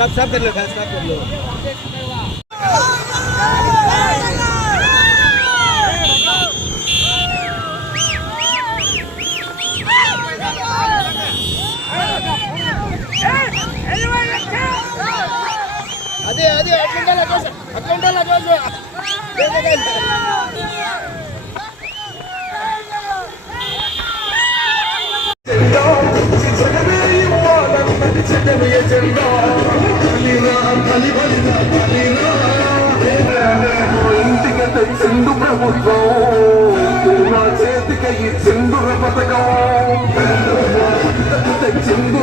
सब कर लो, सब कर लो। అదే అదే అట్లా లగేజ్ ఇంటికి తెచ్చిండు ప్రభుత్వం నా చేతికి ఇచ్చిండు పథకం తెచ్చిండు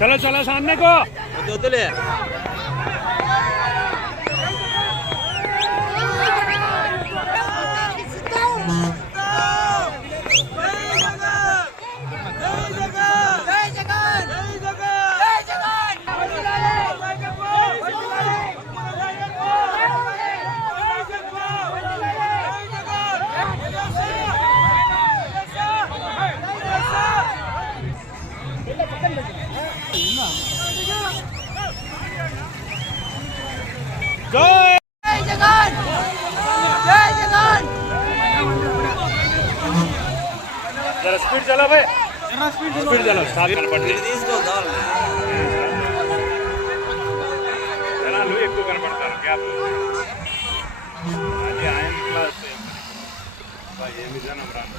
चलो चलो सामने को వద్దులే जय जगन जय जगन जरा स्पीड चला भाई स्पीड चला साथ కనపడలేదు తీసుకో కావాలి జనాలు ఎక్కువ కనపడతారు గ్యాప్ అది ఆయన క్లాస్ ఏమి జనం రాను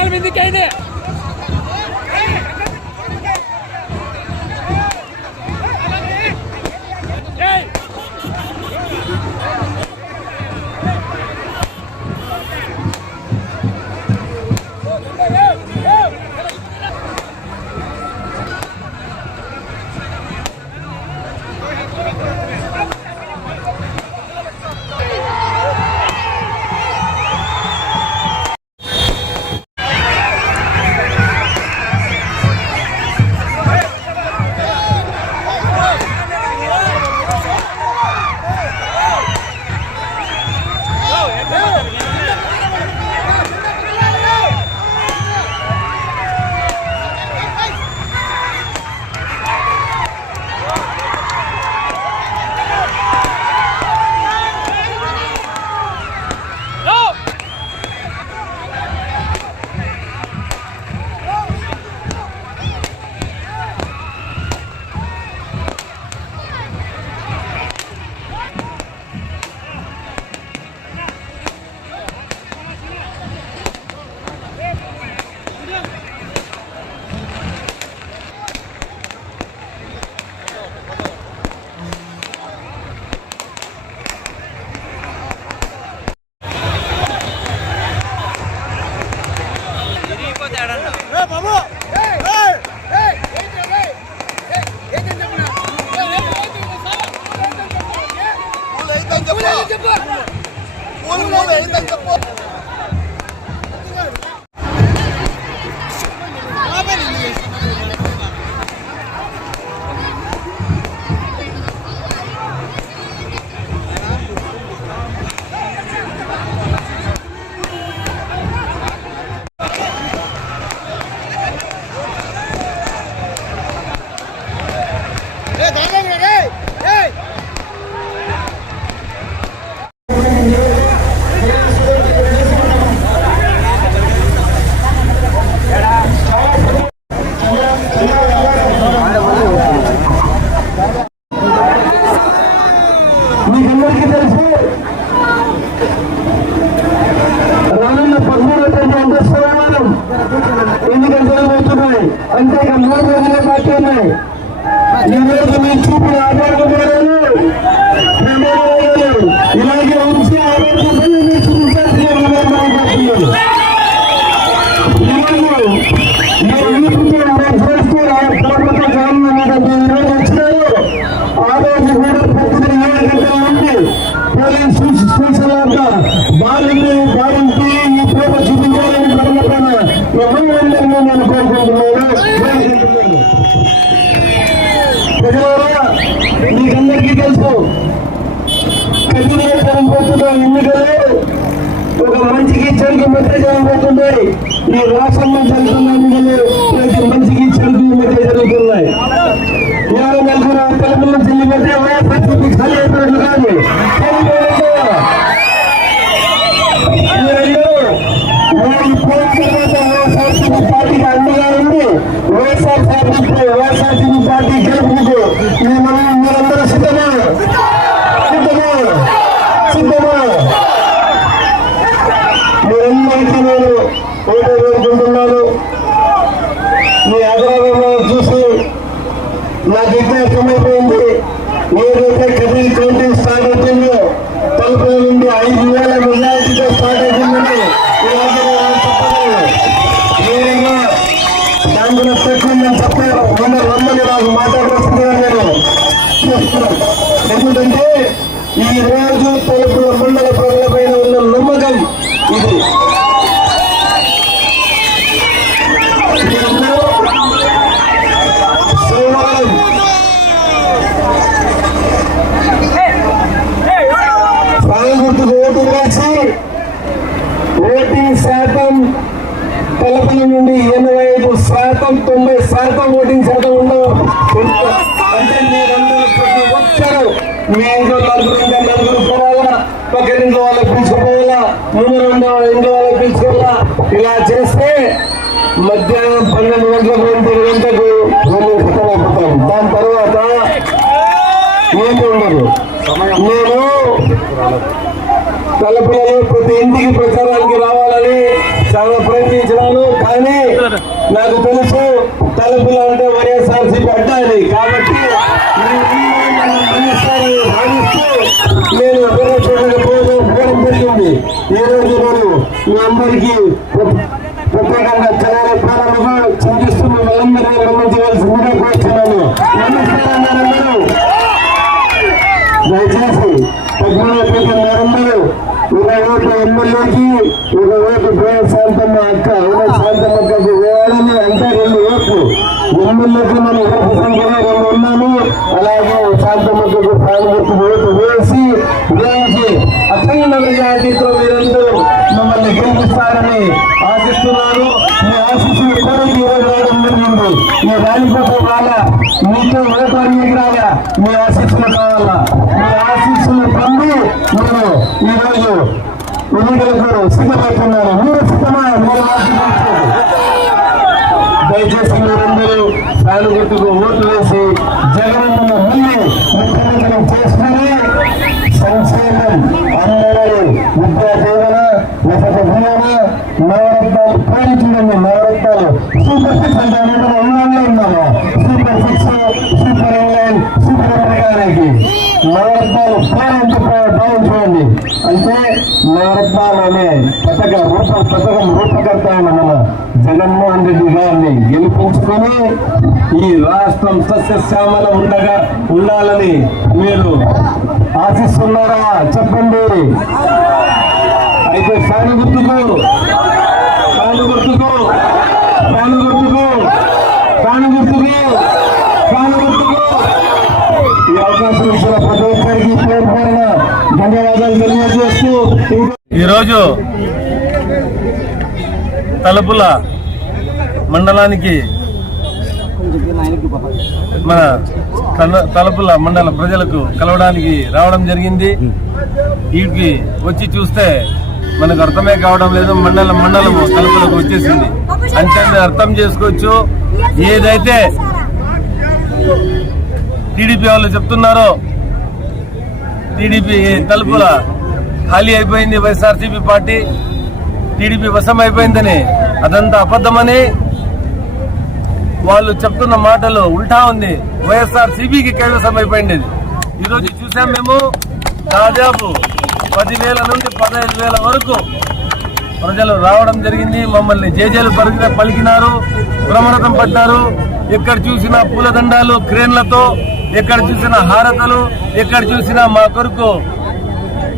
కాలు మీదకైంది మీకందరికీ తెలుసు రానున్న 13వ తేదీ అంటే సోమవారం ఎన్నికలు జరగబోతున్నాయి. అంతే ఇక 3 రోజులే బాకీ ఉన్నాయి. ఈ రోజు మీరు చూపిన ఆధారపడాలి ఇలాగే ఉంచి ఆధారపడి మీరు చూపించాల్సిన బాలింది ఈ ప్రేమ చూపించాలని పైన ఎవరిని నేను కోరుకుంటున్నాను. ప్రజలారా మీకందరికీ తెలుసు కఠినంగా జరగబోతున్న ఎన్నికలు ఒక మంచికి చెడుకు మధ్య జరగబోతున్నాయి. ఈ రాష్ట్రంలో జరుగుతున్న ఎన్నికలు ప్రతి మంచికి చెడుకు మధ్య జరుగుతున్నాయి. 24 తెలుగులో చెల్లిపోతే వైఎస్ఆర్సీపీ ఖాళీ అయిపోయినట్లు కాదు. వైఎస్ఆర్సీపీ పార్టీకి అండగా ఉంది. వైఎస్ఆర్సీపీ పార్టీ గెలుపుకు మీరందరూ సిద్ధమా? మీరందరికీ నేను ఓటు వేడుకుంటున్నాను. మీ ఆగ్రహంలో చూసి నాకు ఇంకా అర్థమైపోయింది. ఏదైతే కదిరి కౌంటింగ్ స్టార్ట్ అవుతుందో తలుపుల నుండి 5,000 మెజారిటీతో స్టార్ట్ అవుతుందని ఏదైనా దాంట్లో తక్కువ చెప్పారు. రమ్మని నాకు మాట్లాడుతున్నాను నేను చూస్తున్నాను. ఎందుకంటే ఈ రోజు తలుపుల మండల ప్రజలపైన ఉన్న నమ్మకం ఇది. ఓటు వేసి ఓటింగ్ శాతం తలపల నుండి 85%, 90% ఓటింగ్ శాతం ఉండవు. అంటే మీరందరూ ప్రతి ఒక్కరు మీ ఇంట్లో నలుగురు పోవాలా, పక్కరింట్లో వాళ్ళకి పిలుచుకోవాలా, ముందు ఇంట్లో వాళ్ళకి పిలుచుకోవాలా. ఇలా చేస్తే మధ్యాహ్నం 12 గంటలకు 1 గంటకు ఖతమైపోతాం. దాని తర్వాత ఏమి ఉండదు. నేను తలపిల్లలు ప్రతి ఇంటికి ప్రచారానికి రావాలని చాలా ప్రయత్నించినాను. నాకు తెలుసు తలుపులు అంటే వైఎస్ఆర్సీపీ అడ్డా అని. కాబట్టి నేను పోవడం జరిగింది. ఈ రోజు నేను మీ అందరికీ ప్రత్యేకంగా చదివే ప్రారంభంగా చింతిస్తూ మిమ్మల్ని గమనించవలసిందిగా కోరుతున్నాను. నమస్కారం అందరూ. దయచేసి పద్మనాభ మీరందరూ 20 ఓట్లు ఎమ్మెల్యేకి 20 ఓట్లు శాంతమ్మ అక్క శాంతమ్మక్కకు వేయాలని అంటే 2 ఓట్లు ఎమ్మెల్యేకి మనం ఓటు సంఖ్యలో 2 ఉన్నాము. అలాగే శాంతమ్మక్కకు సానుభూతి ఓటు వేసి అఖండ మెజార్టీతో మీరందరూ మమ్మల్ని గెలిపిస్తారని ఆశిస్తున్నాను. మీ ఆశీస్సులు కూడా ఈరోజు రావడం జరిగింది. మీ రాజపథం రాలా, మీతో ఓటానికి రాలా, మీ ఆశీస్సులు కావాలా. మీ ఆశీస్సులు పొంది నేను ఈరోజు ఎన్నికలకు సిద్ధపడుతున్నాను. మీరు సిద్ధమా? మీరు దయచేసి మీరందరూ సానుభూతికి ఓటు వేసి జగనన్న మళ్ళీ ముఖ్యమంత్రి చేసుకుని సంక్షేమం, అందరూ విద్యా దీవెన, వసత దీవెన, నవరత్నాలు పేరు చూడండి. నవరత్నాలు సూపర్ సిక్స్ అంటే ఉన్నాళ్ళే ఉన్నాము. Super six, super England, super అమెరికానికి నవరత్నాలు పేరు ఎంత బాగుంది చూడండి. అంటే నవరత్నాలు అనే పథకం రూపకర్త అయిన మన జగన్మోహన్ రెడ్డి గారిని గెలిపించుకొని ఈ రాష్ట్రం సస్యశ్యామల ఉండాలని మీరు ఆశిస్తున్నారా? చెప్పండి. అయితే ఫ్యాన్ గుర్తుకు ఈ అవకాశం ఇచ్చిన ప్రతి ఒక్కరికి పేరు ధన్యవాదాలు తెలియజేస్తూ ఈరోజు తలుపుల మండలానికి మన తలుపుల మండల ప్రజలకు కలవడానికి రావడం జరిగింది. వీటికి వచ్చి చూస్తే మనకు అర్థమే కావడం లేదు. మండలము తలుపులకు వచ్చేసింది అంటే అర్థం చేసుకోవచ్చు. ఏదైతే టీడీపీ వాళ్ళు చెప్తున్నారో టీడీపీ తలుపుల ఖాళీ అయిపోయింది, వైఎస్ఆర్సీపీ పార్టీ టీడీపీ వశం అయిపోయిందని, అదంతా అబద్ధమని వాళ్ళు చెప్తున్న మాటలు ఉల్టా ఉంది. వైఎస్ఆర్సీపీకి కైవసం అయిపోయింది. ఈరోజు చూసాం మేము దాదాపు 10,000 నుండి 15,000 వరకు ప్రజలు రావడం జరిగింది. మమ్మల్ని జేజేలు పలికినారు, బ్రహ్మరథం పడ్డారు. ఎక్కడ చూసినా పూలదండాలు క్రేన్లతో, ఎక్కడ చూసినా హారతలు, ఎక్కడ చూసినా మా కొరకు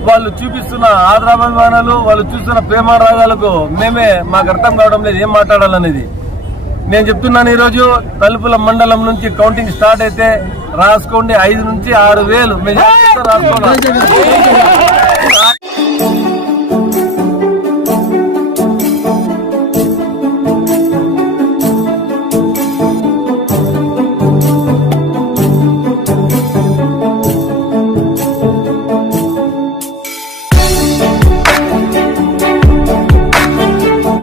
వాళ్ళు చూపిస్తున్న ఆదరాభిమానాలు, వాళ్ళు చూస్తున్న ప్రేమారాగాలకు మాకు అర్థం కావడం లేదు ఏం మాట్లాడాలనేది. నేను చెప్తున్నాను, ఈరోజు తలుపుల మండలం నుంచి కౌంటింగ్ స్టార్ట్ అయితే రాసుకోండి 5 నుంచి 6,000 మెజారిటీతో రాసుకోండి.